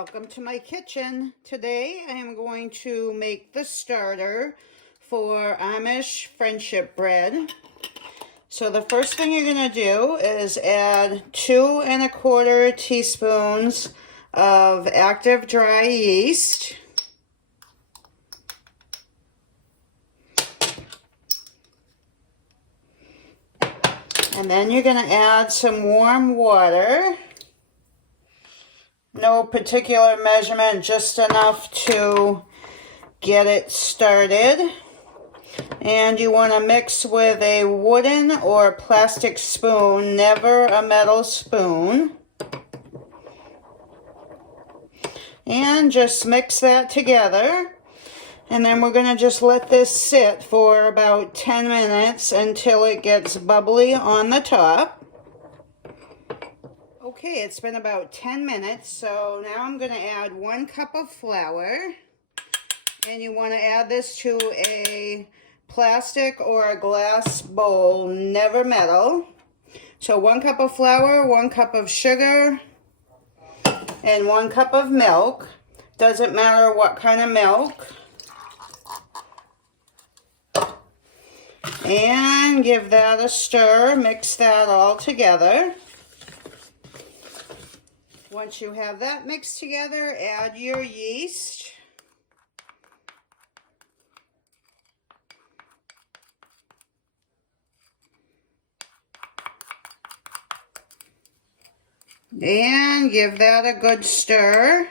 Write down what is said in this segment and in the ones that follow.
Welcome to my kitchen. Today I am going to make the starter for Amish friendship bread. So the first thing you're going to do is add 2 1/4 teaspoons of active dry yeast. And then you're going to add some warm water. No particular measurement, just enough to get it started. And you want to mix with a wooden or plastic spoon, never a metal spoon. And just mix that together. And then we're going to just let this sit for about 10 minutes until it gets bubbly on the top. Okay, it's been about 10 minutes, so now I'm going to add 1 cup of flour. And you want to add this to a plastic or a glass bowl, never metal. So 1 cup of flour, 1 cup of sugar, and 1 cup of milk. Doesn't matter what kind of milk. And give that a stir, mix that all together. Once you have that mixed together, add your yeast. And give that a good stir.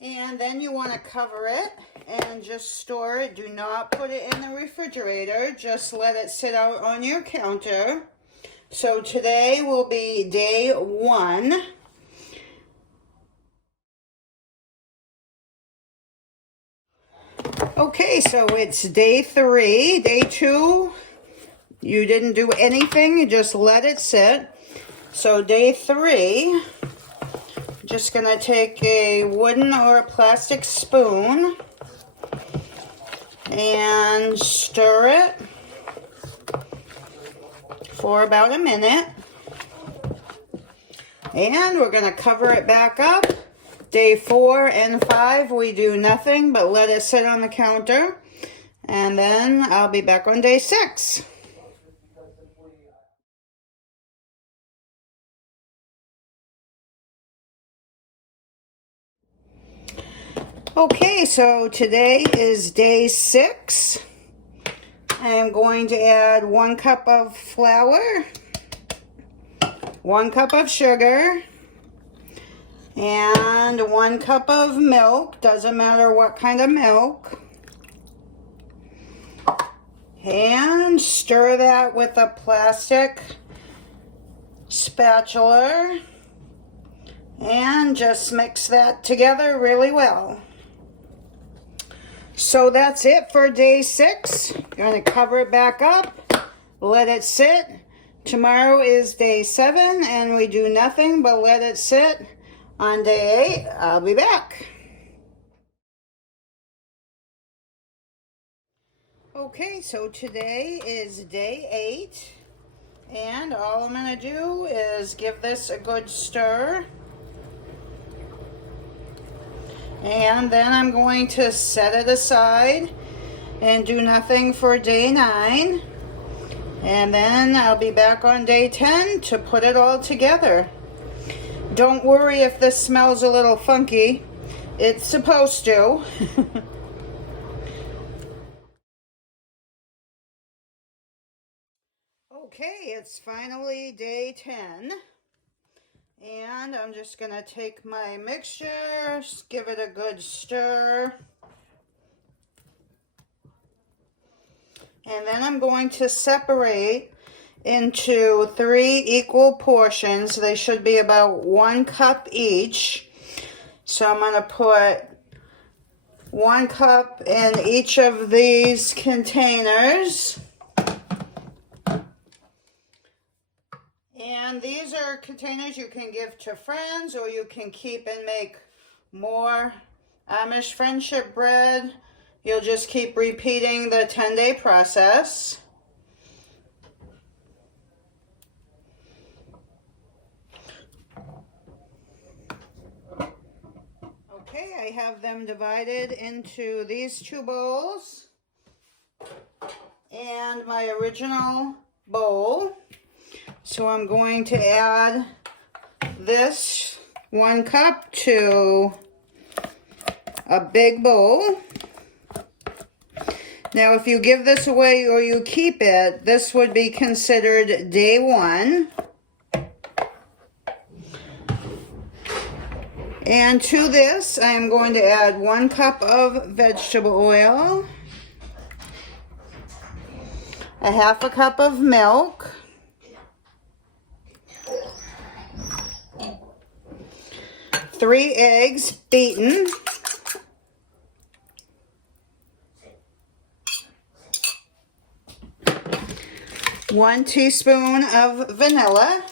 And then you want to cover it and just store it. Do not put it in the refrigerator. Just let it sit out on your counter. So today will be day 1. Okay, so it's day 3. Day 2, you didn't do anything, you just let it sit. So day 3, just gonna take a wooden or a plastic spoon and stir it for about a minute. And we're going to cover it back up. Day 4 and 5, we do nothing but let it sit on the counter. And then I'll be back on day 6. Okay, so today is day 6. I'm going to add 1 cup of flour, 1 cup of sugar, and 1 cup of milk. Doesn't matter what kind of milk. And stir that with a plastic spatula. And just mix that together really well. So that's it for day 6. Going to cover it back up, let it sit. Tomorrow is day 7, and we do nothing but let it sit. On day 8, I'll be back. Okay, so today is day 8, and all I'm going to do is give this a good stir. And then I'm going to set it aside and do nothing for day 9. And then I'll be back on day 10 to put it all together. Don't worry if this smells a little funky. It's supposed to. Okay, it's finally day 10. And I'm just going to take my mixture, give it a good stir. And then I'm going to separate into 3 equal portions. They should be about 1 cup each. So I'm going to put 1 cup in each of these containers. And these are containers you can give to friends, or you can keep and make more Amish friendship bread. You'll just keep repeating the 10-day process. have them divided into these two bowls and my original bowl. So I'm going to add this 1 cup to a big bowl. Now, if you give this away or you keep it, this would be considered day 1. And to this, I am going to add 1 cup of vegetable oil, a 1/2 cup of milk, three eggs beaten, one teaspoon of vanilla,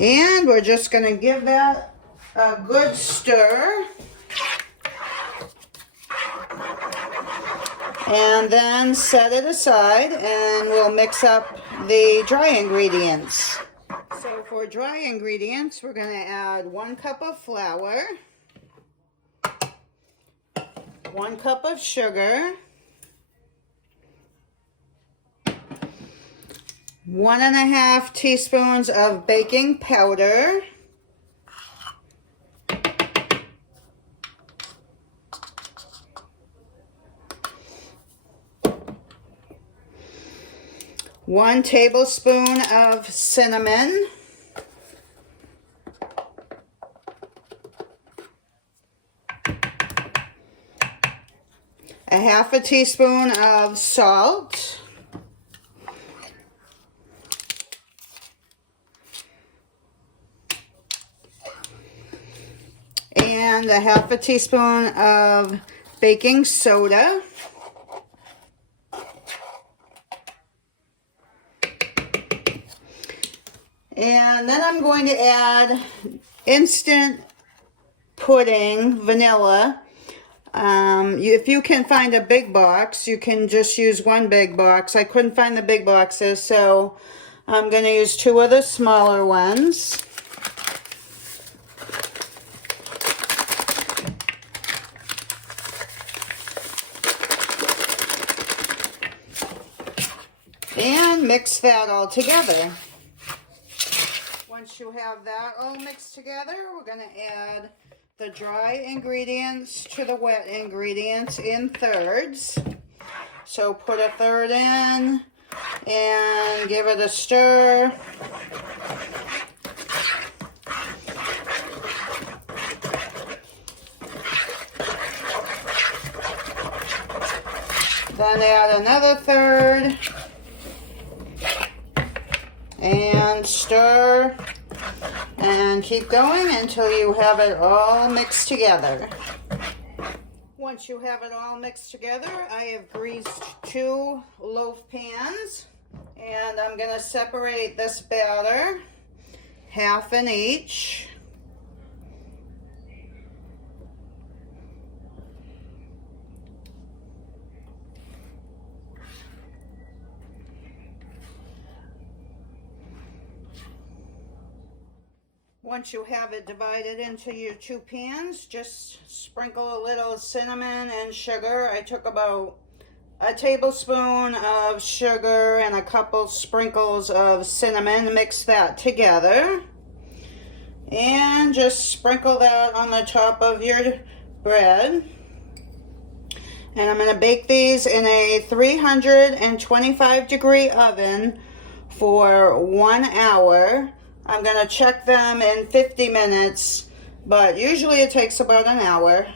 and we're just going to give that a good stir. And then set it aside and we'll mix up the dry ingredients. So for dry ingredients, we're going to add 1 cup of flour, 1 cup of sugar, 1½ teaspoons of baking powder, one tablespoon of cinnamon, a 1/2 teaspoon of salt, and a 1/2 teaspoon of baking soda. And then I'm going to add instant pudding vanilla. If you can find a big box, you can just use 1 big box. I couldn't find the big boxes, so I'm going to use 2 of the smaller ones. And mix that all together. Once you have that all mixed together, we're going to add the dry ingredients to the wet ingredients in thirds. So put a third in and give it a stir. Then add another third and stir. And keep going until you have it all mixed together. Once you have it all mixed together, I have greased 2 loaf pans. And I'm going to separate this batter, 1/2 in each. Once you have it divided into your 2 pans, just sprinkle a little cinnamon and sugar. I took about a tablespoon of sugar and a couple sprinkles of cinnamon. Mix that together. And just sprinkle that on the top of your bread. And I'm going to bake these in a 325-degree oven for 1 hour. I'm going to check them in 50 minutes, but usually it takes about an hour.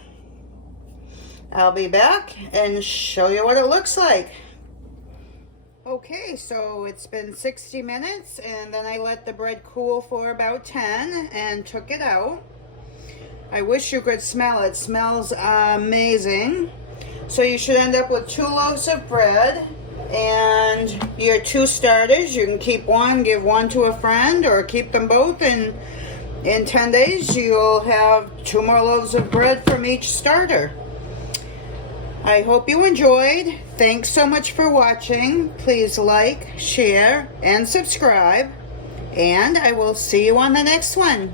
I'll be back and show you what it looks like. Okay, so it's been 60 minutes, and then I let the bread cool for about 10 and took it out. I wish you could smell it. It smells amazing. So you should end up with 2 loaves of bread. And your 2 starters, you can keep 1, give 1 to a friend, or keep them both, and in 10 days you'll have 2 more loaves of bread from each starter. I hope you enjoyed. Thanks so much for watching. Please like, share, and subscribe. And I will see you on the next one.